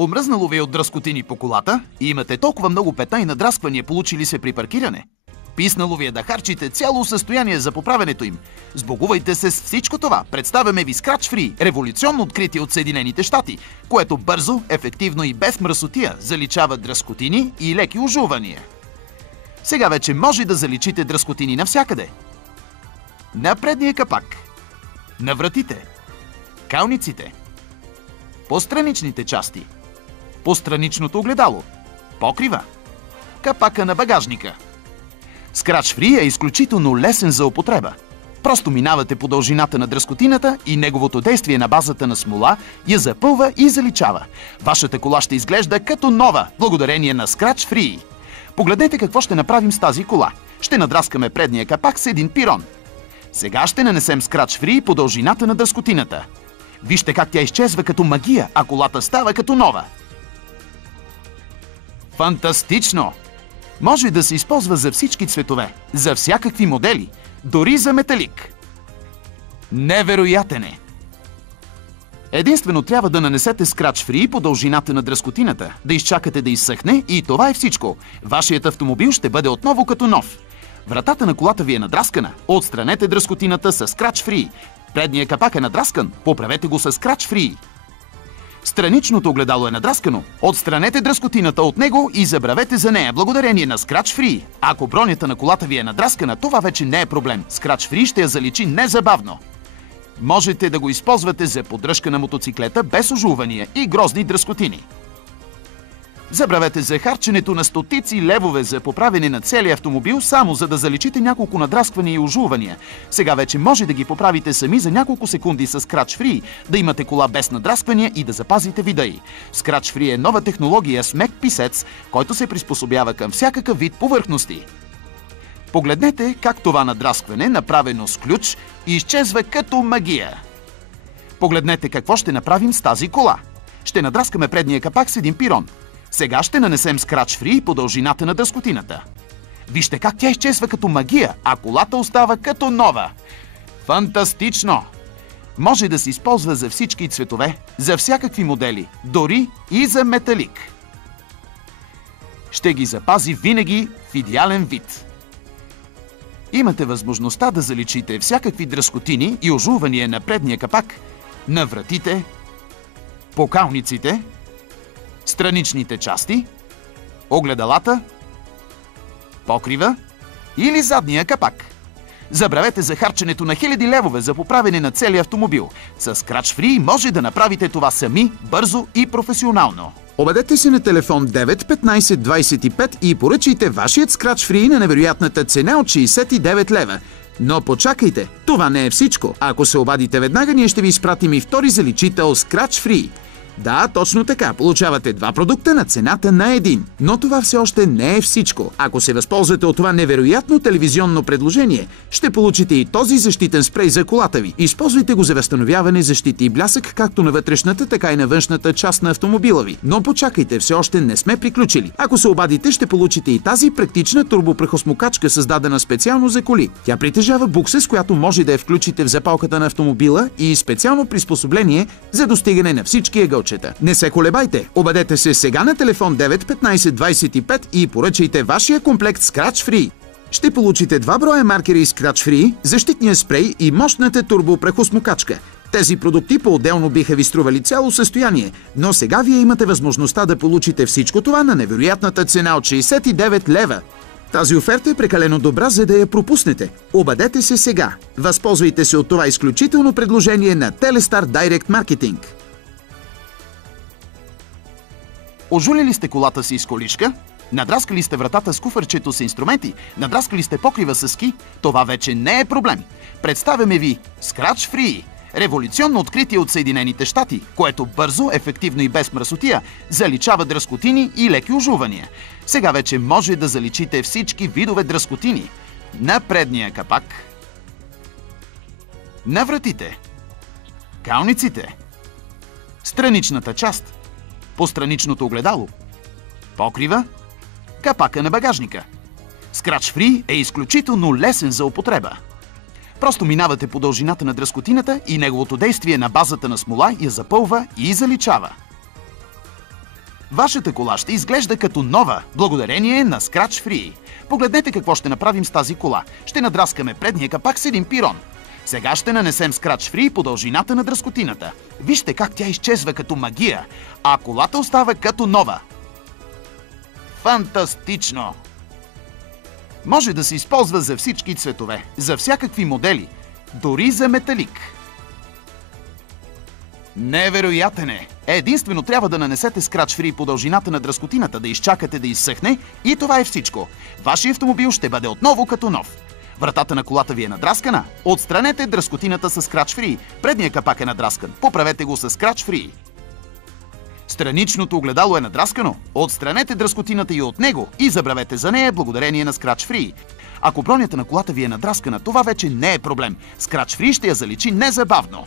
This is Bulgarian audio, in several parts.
Омръзнало ви от дръскотини по колата и имате толкова много петна и надрасквания, получили се при паркиране? Писнало ви е да харчите цяло състояние за поправенето им. Сбогувайте се с всичко това. Представяме ви Scratch Free, революционно откритие от Съединените щати, което бързо, ефективно и без мръсотия заличава дръскотини и леки ожувания. Сега вече може да заличите дръскотини навсякъде. На предния капак, на вратите, калниците, по страничните части, по страничното огледало, покрива, капака на багажника. Scratch Free е изключително лесен за употреба. Просто минавате по дължината на дръскотината и неговото действие на базата на смола я запълва и заличава. Вашата кола ще изглежда като нова, благодарение на Scratch Free. Погледнете какво ще направим с тази кола. Ще надраскаме предния капак с един пирон. Сега ще нанесем Scratch Free по дължината на дръскотината. Вижте как тя изчезва като магия, а колата става като нова. Фантастично! Може да се използва за всички цветове, за всякакви модели, дори за металик. Невероятен е! Единствено трябва да нанесете Scratch Free по дължината на дръскотината, да изчакате да изсъхне и това е всичко. Вашият автомобил ще бъде отново като нов. Вратата на колата ви е надраскана, отстранете дръскотината с Scratch Free. Предният капак е надраскан, поправете го с Scratch Free. Страничното огледало е надраскано, отстранете дръскотината от него и забравете за нея благодарение на Scratch Free. Ако бронята на колата ви е надраскана, това вече не е проблем. Scratch Free ще я заличи незабавно. Можете да го използвате за поддръжка на мотоциклета без ожувания и грозни дръскотини. Забравете за харченето на стотици левове за поправене на целия автомобил, само за да заличите няколко надрасквания и ожувания. Сега вече може да ги поправите сами за няколко секунди с Scratch Free, да имате кола без надрасквания и да запазите вида й. Scratch Free е нова технология с мек писец, който се приспособява към всякакъв вид повърхности. Погледнете как това надраскване, направено с ключ, изчезва като магия. Погледнете какво ще направим с тази кола. Ще надраскаме предния капак с един пирон. Сега ще нанесем Scratch Free по дължината на дръскотината. Вижте как тя изчезва като магия, а колата остава като нова. Фантастично! Може да се използва за всички цветове, за всякакви модели, дори и за металик. Ще ги запази винаги в идеален вид. Имате възможността да заличите всякакви дръскотини и ожувания на предния капак, на вратите, покалниците, страничните части, огледалата, покрива или задния капак. Забравете за харченето на хиляди левове за поправене на целия автомобил. С Scratch Free може да направите това сами, бързо и професионално. Обадете се на телефон 9 15 25 и поръчайте вашият Scratch Free на невероятната цена от 69 лева. Но почакайте, това не е всичко. Ако се обадите веднага, ние ще ви изпратим и втори заличител Scratch Free. Да, точно така. Получавате два продукта на цената на един. Но това все още не е всичко. Ако се възползвате от това невероятно телевизионно предложение, ще получите и този защитен спрей за колата ви. Използвайте го за възстановяване, защита и блясък както на вътрешната, така и на външната част на автомобила ви. Но почакайте, все още не сме приключили. Ако се обадите, ще получите и тази практична турбопрехосмокачка, създадена специално за коли. Тя притежава букса, с която може да я включите в запалката на автомобила и специално приспособление за достигане на всички ъгълчета. Не се колебайте! Обадете се сега на телефон 9 15 25 и поръчайте вашия комплект Scratch Free. Ще получите 2 броя маркери Scratch Free, защитния спрей и мощната турбопрехосмокачка. Тези продукти по-отделно биха ви стрували цяло състояние, но сега вие имате възможността да получите всичко това на невероятната цена от 69 лева. Тази оферта е прекалено добра, за да я пропуснете. Обадете се сега. Възползвайте се от това изключително предложение на Телестар Direct Marketing. Ожулили сте колата си с количка? Надраскали сте вратата с куфърчето с инструменти? Надраскали сте покрива с ски? Това вече не е проблем. Представяме ви Scratch Free, революционно откритие от Съединените щати, което бързо, ефективно и без мръсотия заличава дръскотини и леки ожувания. Сега вече може да заличите всички видове дръскотини на предния капак, на вратите, калниците, страничната част, по страничното огледало, покрива, капака на багажника. Scratch Free е изключително лесен за употреба. Просто минавате по дължината на дръскотината и неговото действие на базата на смола я запълва и заличава. Вашата кола ще изглежда като нова, благодарение на Scratch Free. Погледнете какво ще направим с тази кола. Ще надраскаме предния капак с един пирон. Сега ще нанесем Scratch Free по дължината на дръскотината. Вижте как тя изчезва като магия, а колата остава като нова. Фантастично! Може да се използва за всички цветове, за всякакви модели, дори за металик. Невероятен е! Единствено трябва да нанесете Scratch Free по дължината на дръскотината, да изчакате да изсъхне и това е всичко. Вашият автомобил ще бъде отново като нов. Вратата на колата ви е надраскана? Отстранете дръскотината с Scratch Free. Предният капак е надраскан. Поправете го с Scratch Free. Страничното огледало е надраскано? Отстранете дръскотината и от него и забравете за нея благодарение на Scratch Free. Ако бронята на колата ви е надраскана, това вече не е проблем. Scratch Free ще я заличи незабавно.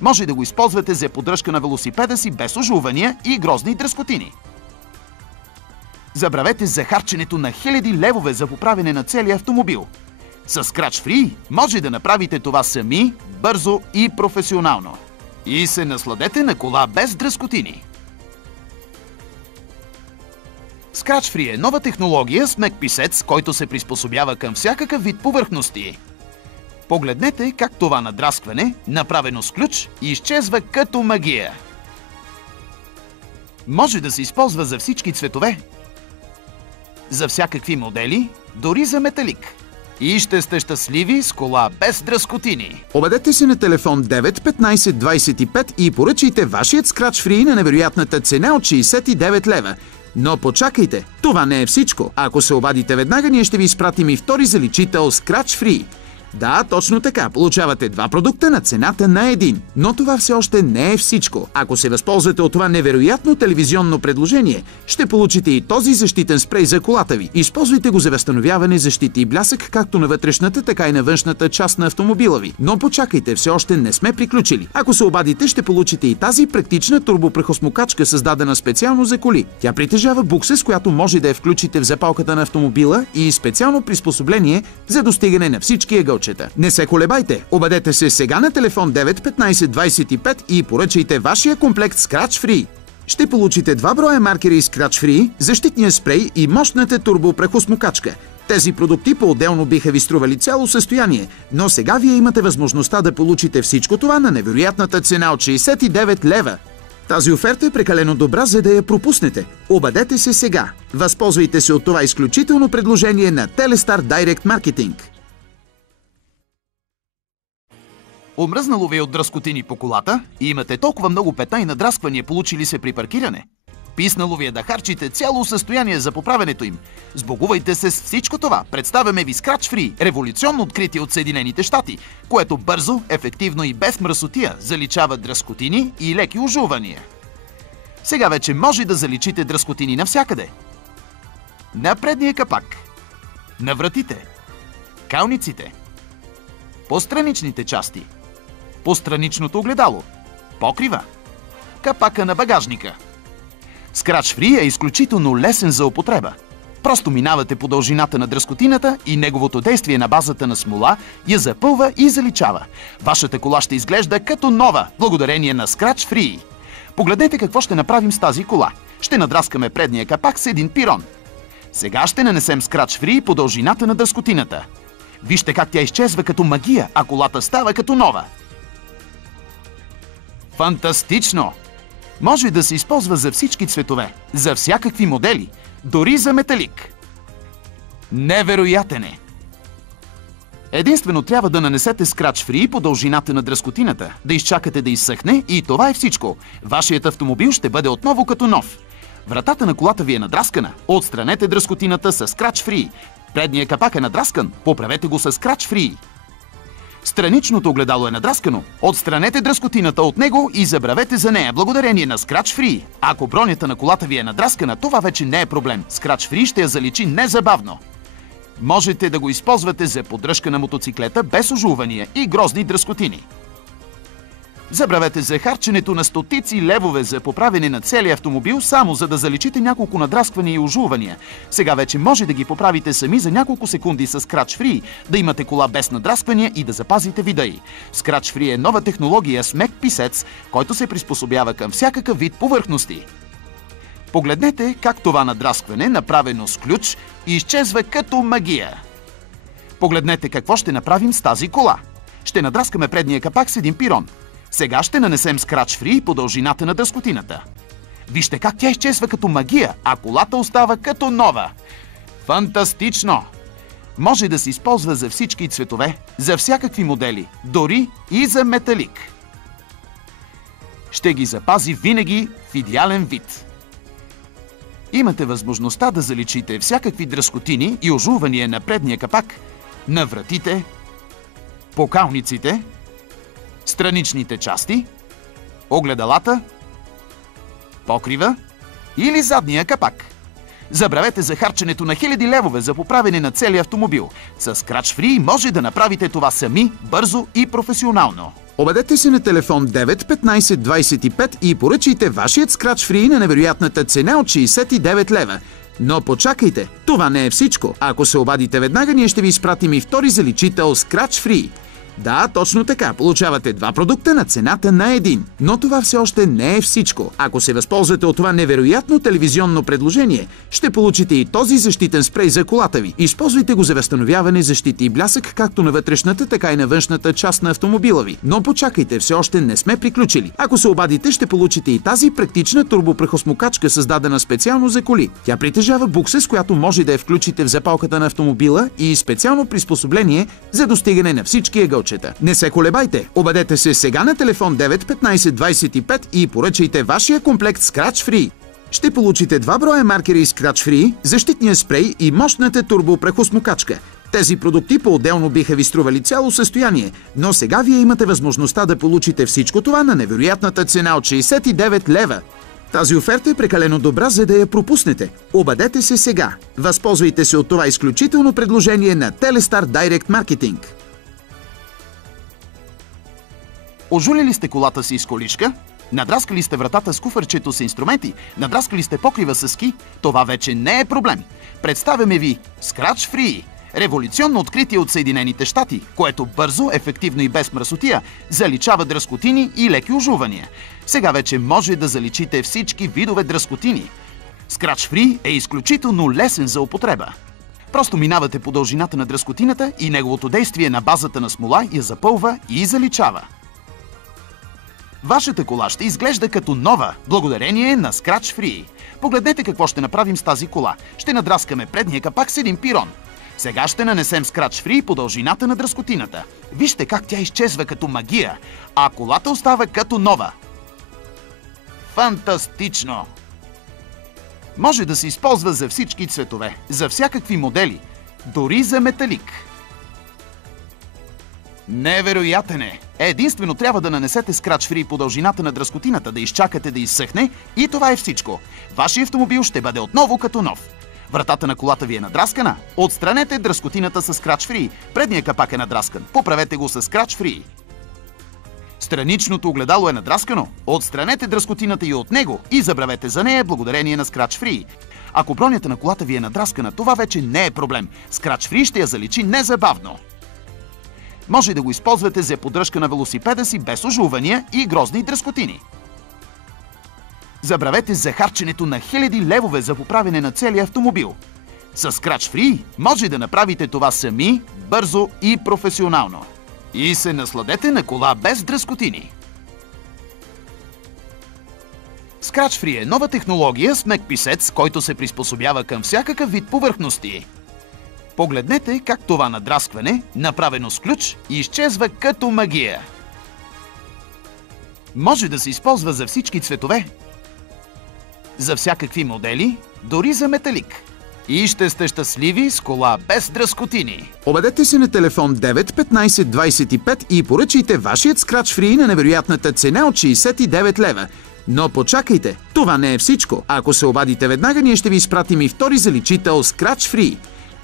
Може да го използвате за поддръжка на велосипеда си без ожулвания и грозни дръскотини. Забравете за харченето на хиляди левове за поправяне на целия автомобил. С Scratch Free може да направите това сами, бързо и професионално. И се насладете на кола без дръскотини. Scratch Free е нова технология с мек писец, който се приспособява към всякакъв вид повърхности. Погледнете как това надраскване, направено с ключ, изчезва като магия. Може да се използва за всички цветове, за всякакви модели, дори за металик. И ще сте щастливи с кола без дръскотини. Обадете се на телефон 9 15 25 и поръчайте вашият Scratch Free на невероятната цена от 69 лева. Но почакайте, това не е всичко. Ако се обадите веднага, ние ще ви изпратим и втори заличител Scratch Free. Да, точно така. Получавате два продукта на цената на един. Но това все още не е всичко. Ако се възползвате от това невероятно телевизионно предложение, ще получите и този защитен спрей за колата ви. Използвайте го за възстановяване, защита и блясък както на вътрешната, така и на външната част на автомобила ви. Но почакайте, все още не сме приключили. Ако се обадите, ще получите и тази практична турбопрехосмокачка, създадена специално за коли. Тя притежава букса, с която може да я включите в запалката на автомобила и специално приспособление за достигане на всички ъгълчета. Не се колебайте, обадете се сега на телефон 9 15 25 и поръчайте вашия комплект Scratch Free. Ще получите 2 броя маркери Scratch Free, защитния спрей и мощната турбопрехосмокачка. Тези продукти по-отделно биха ви стрували цяло състояние, но сега вие имате възможността да получите всичко това на невероятната цена от 69 лева. Тази оферта е прекалено добра, за да я пропуснете. Обадете се сега. Възползвайте се от това изключително предложение на Телестар Direct Marketing. Омръзнало ви от дръскотини по колата и имате толкова много петна и надрасквания получили се при паркиране? Писнало ви е да харчите цяло състояние за поправенето им? Сбогувайте се с всичко това. Представяме ви Scratch Free, революционно откритие от Съединените щати, което бързо, ефективно и без мръсотия заличава дръскотини и леки ожулвания. Сега вече може да заличите дръскотини навсякъде. На предния капак, на вратите, калниците, по страничните части, по страничното огледало, покрива, капака на багажника. Scratch Free е изключително лесен за употреба. Просто минавате по дължината на дръскотината и неговото действие на базата на смола я запълва и заличава. Вашата кола ще изглежда като нова, благодарение на Scratch Free. Погледнете какво ще направим с тази кола. Ще надраскаме предния капак с един пирон. Сега ще нанесем Scratch Free по дължината на дръскотината. Вижте как тя изчезва като магия, а колата става като нова. Фантастично! Може да се използва за всички цветове, за всякакви модели, дори за металик. Невероятен е! Единствено трябва да нанесете Scratch Free по дължината на дръскотината, да изчакате да изсъхне и това е всичко. Вашият автомобил ще бъде отново като нов. Вратата на колата ви е надраскана. Отстранете дръскотината с Scratch Free. Предният капак е надраскан. Поправете го с Scratch Free. Страничното огледало е надраскано. Отстранете дръскотината от него и забравете за нея благодарение на Scratch Free. Ако бронята на колата ви е надраскана, това вече не е проблем. Scratch Free ще я заличи незабавно. Можете да го използвате за поддръжка на мотоциклета без ожулвания и грозни дръскотини. Забравете за харченето на стотици левове за поправяне на целия автомобил, само за да заличите няколко надрасквания и ожулвания. Сега вече може да ги поправите сами за няколко секунди с Scratch Free, да имате кола без надрасквания и да запазите вида й. Scratch Free е нова технология с мек писец, който се приспособява към всякакъв вид повърхности. Погледнете как това надраскване, направено с ключ, изчезва като магия. Погледнете какво ще направим с тази кола. Ще надраскаме предния капак с един пирон. Сега ще нанесем Scratch Free по дължината на дръскотината. Вижте как тя изчезва като магия, а колата остава като нова. Фантастично! Може да се използва за всички цветове, за всякакви модели, дори и за металик. Ще ги запази винаги в идеален вид. Имате възможността да заличите всякакви дръскотини и ожулвания на предния капак, на вратите, покалниците, страничните части, огледалата, покрива или задния капак. Забравете за харченето на хиляди левове за поправене на целия автомобил. С Scratch Free може да направите това сами, бързо и професионално. Обадете се на телефон 9 15 25 и поръчайте вашият Scratch Free на невероятната цена от 69 лева. Но почакайте, това не е всичко. Ако се обадите веднага, ние ще ви изпратим и втори заличител Scratch Free. Да, точно така. Получавате два продукта на цената на един. Но това все още не е всичко. Ако се възползвате от това невероятно телевизионно предложение, ще получите и този защитен спрей за колата ви. Използвайте го за възстановяване, защита и блясък както на вътрешната, така и на външната част на автомобила ви. Но почакайте, все още не сме приключили. Ако се обадите, ще получите и тази практична турбопрехосмокачка, създадена специално за коли. Тя притежава букса, с която може да я включите в запалката на автомобила и специално приспособление за достигане на всички ъгълчета. Не се колебайте, обадете се сега на телефон 9 15 25 и поръчайте вашия комплект Scratch Free. Ще получите 2 броя маркери Scratch Free, защитния спрей и мощната турбопрехосмокачка. Тези продукти по-отделно биха ви стрували цяло състояние, но сега вие имате възможността да получите всичко това на невероятната цена от 69 лева. Тази оферта е прекалено добра, за да я пропуснете. Обадете се сега. Възползвайте се от това изключително предложение на Телестар Direct Marketing. Ожулили сте колата си с количка? Надраскали сте вратата с куфърчето с инструменти? Надраскали сте покрива с ски? Това вече не е проблем. Представяме ви Scratch Free. Революционно откритие от Съединените щати, което бързо, ефективно и без мръсотия заличава дръскотини и леки ожувания. Сега вече може да заличите всички видове дръскотини. Scratch Free е изключително лесен за употреба. Просто минавате по дължината на дръскотината и неговото действие на базата на смола я запълва и заличава. Вашата кола ще изглежда като нова, благодарение на Scratch Free. Погледнете какво ще направим с тази кола. Ще надраскаме предния капак с един пирон. Сега ще нанесем Scratch Free по дължината на дръскотината. Вижте как тя изчезва като магия, а колата остава като нова. Фантастично! Може да се използва за всички цветове, за всякакви модели, дори за металик. Невероятен е! Единствено трябва да нанесете Scratch Free по дължината на дръскотината, да изчакате да изсъхне и това е всичко. Вашият автомобил ще бъде отново като нов. Вратата на колата ви е надраскана? Отстранете дръскотината с Scratch Free. Предният капак е надраскан. Поправете го с Scratch Free. Страничното огледало е надраскано? Отстранете дръскотината и от него и забравете за нея благодарение на Scratch Free. Ако бронята на колата ви е надраскана, това вече не е проблем. Scratch Free ще я заличи незабавно. Може да го използвате за поддръжка на велосипеда си без ожулвания и грозни дръскотини. Забравете за харченето на хиляди левове за поправене на целия автомобил. С Scratch Free може да направите това сами, бързо и професионално. И се насладете на кола без дръскотини. Scratch Free е нова технология с мек писец, който се приспособява към всякакъв вид повърхности. Погледнете как това надраскване, направено с ключ, изчезва като магия. Може да се използва за всички цветове, за всякакви модели, дори за металик. И ще сте щастливи с кола без дръскотини. Обадете се на телефон 9 15 25 и поръчайте вашият Scratch Free на невероятната цена от 69 лева. Но почакайте, това не е всичко. Ако се обадите веднага, ние ще ви изпратим и втори заличител Scratch Free.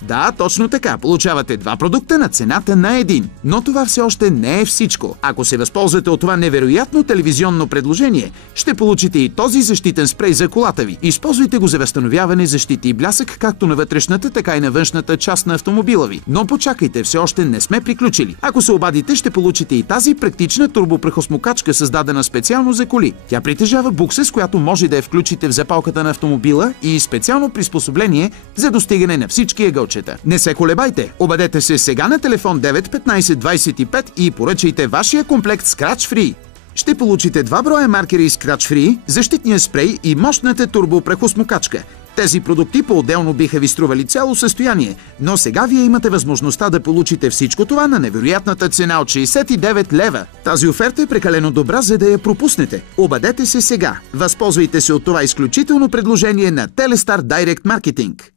Да, точно така. Получавате 2 продукта на цената на един. Но това все още не е всичко. Ако се възползвате от това невероятно телевизионно предложение, ще получите и този защитен спрей за колата ви. Използвайте го за възстановяване, защита и блясък както на вътрешната, така и на външната част на автомобила ви. Но почакайте, все още не сме приключили. Ако се обадите, ще получите и тази практична турбопрехосмокачка, създадена специално за коли. Тя притежава букса, с която може да я включите в запалката на автомобила и специално приспособление за достигане на всички ъгълчета. Не се колебайте! Обадете се сега на телефон 9 15 25 и поръчайте вашия комплект Scratch Free. Ще получите 2 броя маркери Scratch Free, защитния спрей и мощната турбопрехосмокачка. Тези продукти по-отделно биха ви стрували цяло състояние, но сега вие имате възможността да получите всичко това на невероятната цена от 69 лева. Тази оферта е прекалено добра, за да я пропуснете. Обадете се сега. Възползвайте се от това изключително предложение на Телестар Директ Маркетинг.